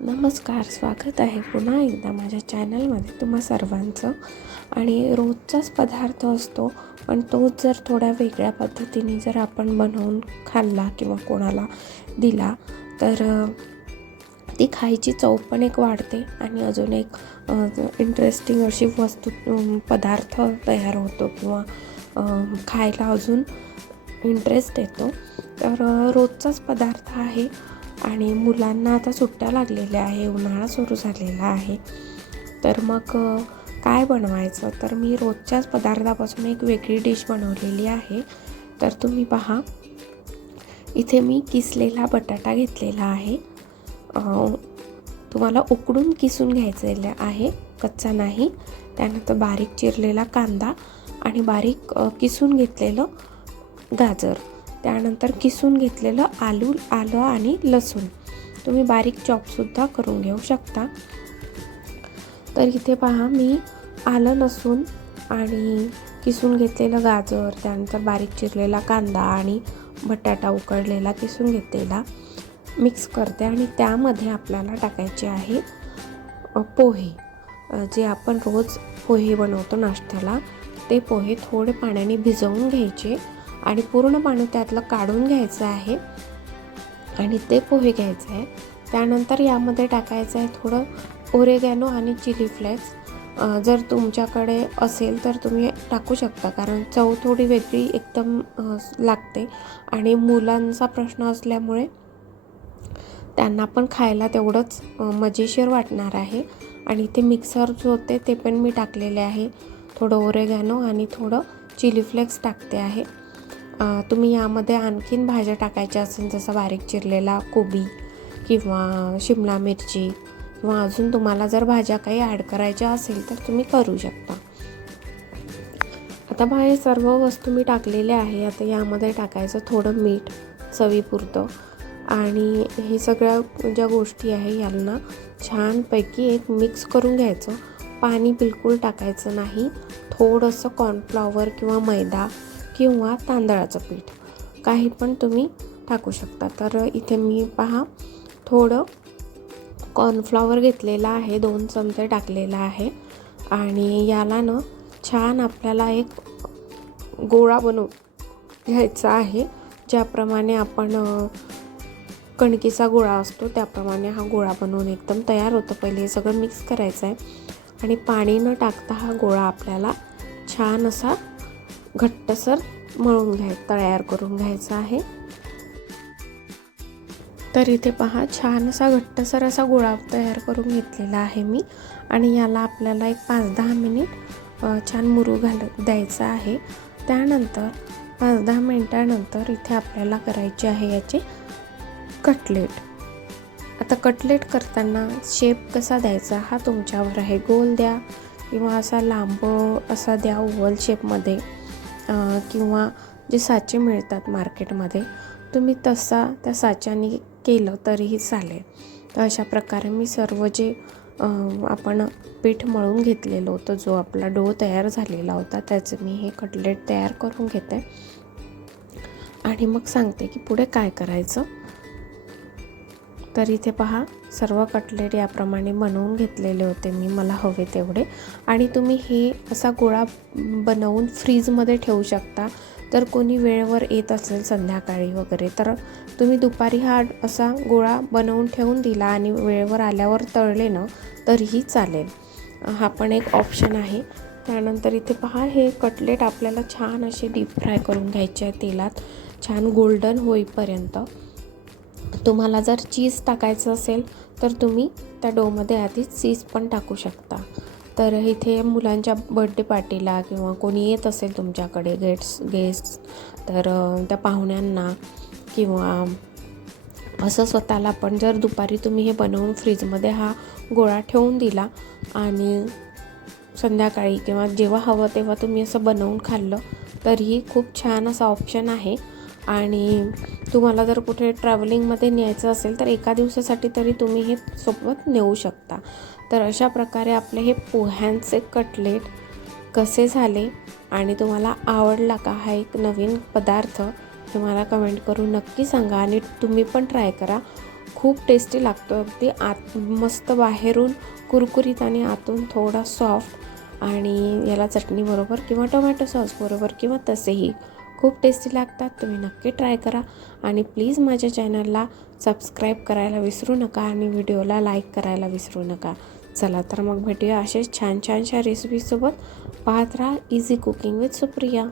नमस्कार स्वागत आहे पुन्हा एकदा माझ्या चॅनलमध्ये तुम्हा सर्वांचं. आणि रोजचाच पदार्थ असतो पण तोच जर थोड्या वेगळ्या पद्धतीने जर आपण बनवून खाल्ला किंवा कोणाला दिला तर ती खायची चव पण एक वाढते आणि अजून एक इंटरेस्टिंग अशी वस्तू पदार्थ तयार होतो किंवा खायला अजून इंटरेस्ट येतो. तर रोजचाच पदार्थ आहे आणि मुलांना आता सुट्ट्या लागलेल्या आहे उन्हाळा सुरू झालेला आहे. तर मग काय बनवायचं? तर मी रोजच्याच पदार्थापासून एक वेगळी डिश बनवलेली आहे. तर तुम्ही पहा. इथे मी किसलेला बटाटा घेतलेला आहे. तुम्हाला उकडून किसून घ्यायचं आहे. कच्चा नाही. त्यानंतर बारीक चिरलेला कांदा आणि बारीक किसून घेतलेलं गाजर. त्यानंतर किसून घेतलेलं आलू आलं आणि लसूण. तुम्ही बारीक चॉपसुद्धा करून घेऊ शकता. तर इथे पहा मी आलं लसूण आणि किसून घेतलेलं गाजर त्यानंतर बारीक चिरलेला कांदा आणि बटाटा उकडलेला किसून घेतलेला मिक्स करते आणि त्यामध्ये आपल्याला टाकायचे आहे पोहे. जे आपण रोज पोहे बनवतो नाश्त्याला ते पोहे थोडे पाण्याने भिजवून घ्यायचे. आणि पूर्ण पाणी त्यातलं काढून घ्यायचं आहे. आणि ते पोहे घ्यायचे आहे. त्यानंतर यामध्ये टाकायचं आहे थोडं ओरेगॅनो आणि चिली फ्लेक्स जर तुमच्याकडे असेल तर तुम्ही टाकू शकता कारण चव थोडी वेगळी एकदम लागते. आणि मुलांचा प्रश्न असल्यामुळे त्यांना पण खायला तेवढंच मजेशीर वाटणार आहे. आणि ते मिक्सर जो होते ते पण मी टाकलेले आहे. थोडं ओरेगॅनो आणि थोडं चिली फ्लेक्स टाकते आहे. तुम्ही यामध्ये आणखीन भाज्या टाकायच्या असेल जसं बारीक चिरलेला कोबी किंवा शिमला मिरची किंवा अजून तुम्हाला जर भाज्या काही ॲड करायच्या असेल तर तुम्ही करू शकता. आता बा हे सर्व वस्तू मी टाकलेल्या आहे. आता यामध्ये टाकायचं थोडं मीठ चवीपुरतं आणि हे सगळ्या ज्या गोष्टी आहे यांना छानपैकी एक मिक्स करून घ्यायचं. पाणी बिलकुल टाकायचं नाही. थोडंसं कॉर्नफ्लॉवर किंवा मैदा किंवा तांदळाचं पीठ. काही पण तुम्ही टाकू शकता. तर इथे मी पहा थोडं कॉर्नफ्लॉवर घेतलेला आहे. दोन चमचे टाकलेला आहे. आणि याला ना छान आपल्याला एक गोळा बनवून घ्यायचा आहे. ज्याप्रमाणे आपण कणकीचा गोळा असतो त्याप्रमाणे हा गोळा बनवून एकदम तयार होतं. पहिले हे सगळं मिक्स करायचं आहे आणि पाणी न टाकता हा गोळा आपल्याला छान असा घट्टसर मळून घ्याय तयार करून घ्यायचा आहे. तर इथे पहा छान असा घट्टसर असा गोळा तयार करून घेतलेला आहे मी. आणि याला आपल्याला एक पाच दहा मिनिट छान मुरू घाल द्यायचा आहे. त्यानंतर पाच दहा मिनटानंतर इथे आपल्याला करायचे आहे याचे कटलेट. आता कटलेट करताना शेप कसा द्यायचा हा तुमच्यावर आहे. गोल द्या किंवा असा लांब असा द्या ओव्हल शेपमध्ये. किंवा जे साचे मिळतात मार्केटमध्ये तुम्ही तसा त्या साच्याने केलं तरीही चालेल. तर अशा प्रकारे मी सर्व जे आपण पीठ मळून घेतलेलं होतं जो आपला डो तयार झालेला होता त्याचं मी हे कटलेट तयार करून घेते. आणि मग सांगते की पुढे काय करायचं. तर इथे पहा सर्व कटलेट याप्रमाणे बनवून घेतलेले होते मी मला हवे तेवढे. आणि तुम्ही हे असा गोळा बनवून फ्रीजमध्ये ठेवू शकता. तर कोणी वेळेवर येत असेल संध्याकाळी वगैरे तर तुम्ही दुपारी हा असा गोळा बनवून ठेवून दिला आणि वेळेवर आल्यावर तळले ना तरीही चालेल. हा पण एक ऑप्शन आहे. त्यानंतर इथे पहा हे कटलेट आपल्याला छान असे डीप फ्राय करून घ्यायचे आहे तेलात. छान गोल्डन होईपर्यंत. तुम्हाला जर चीज टाकायचं असेल तर तुम्ही त्या डोमध्ये आधीच चीज पण टाकू शकता. तर इथे मुलांच्या बड्डे पार्टीला किंवा कोणी येत असेल तुमच्याकडे गेट्स गेस्ट तर त्या पाहुण्यांना किंवा असं स्वतःला पण जर दुपारी तुम्ही हे बनवून फ्रीजमध्ये हा गोळा ठेवून दिला आणि संध्याकाळी किंवा जेव्हा हवं तेव्हा तुम्ही असं बनवून खाल्लं तरीही खूप छान असा ऑप्शन आहे. आणि तुम्हाला जर कुठे ट्रॅव्हलिंगमध्ये न्यायचं असेल तर एका दिवसासाठी तरी तुम्ही हे सोबत नेऊ शकता. तर अशा प्रकारे आपले हे पोह्यांचे कटलेट कसे झाले आणि तुम्हाला आवडला का हा एक नवीन पदार्थ तुम्हाला कमेंट करून नक्की सांगा आणि तुम्ही पण ट्राय करा. खूप टेस्टी लागतो अगदी आत मस्त बाहेरून कुरकुरीत आणि आतून थोडा सॉफ्ट आणि याला चटणीबरोबर किंवा टोमॅटो सॉसबरोबर किंवा तसेही. खूप टेस्टी लागतात. तुम्ही नक्की ट्राय करा. आणि प्लीज माझ्या चॅनलला सबस्क्राईब करायला विसरू नका आणि व्हिडिओला लाईक करायला विसरू नका. चला तर मग भेटूया असेच छान छानशा रेसिपीसोबत पाहत राहा इझी कुकिंग विथ सुप्रिया